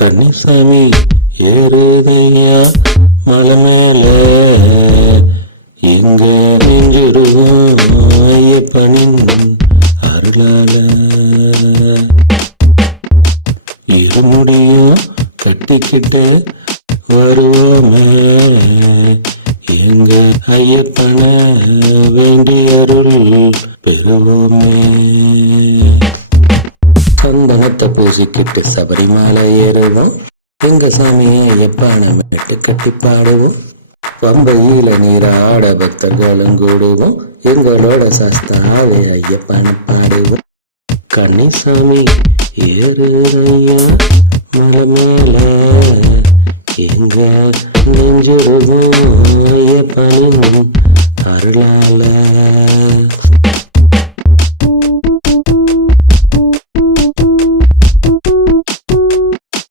கன்னிசாமி ஏறுதையா மலை மேல, எங்க நெஞ்சிடுவோம் ஐயப்பனின் அருளால. இருமுடியும் கட்டிக்கிட்டு வருவோமே, எங்க ஐயப்பன வேண்டி அருள் பெறுவோமே. சந்தனத்தை பூசிக்கிட்டு சபரிமலை ஏறுவோம், எங்க சாமியை ஐயப்பன மேட்டு கட்டி பாடுவோம். பம்பையில நீராட பக்தர்களும் கூடுவோம், எங்களோட சாஸ்தாவே ஐயப்பன பாடுவோம். கன்னிசாமி ஏறுதையா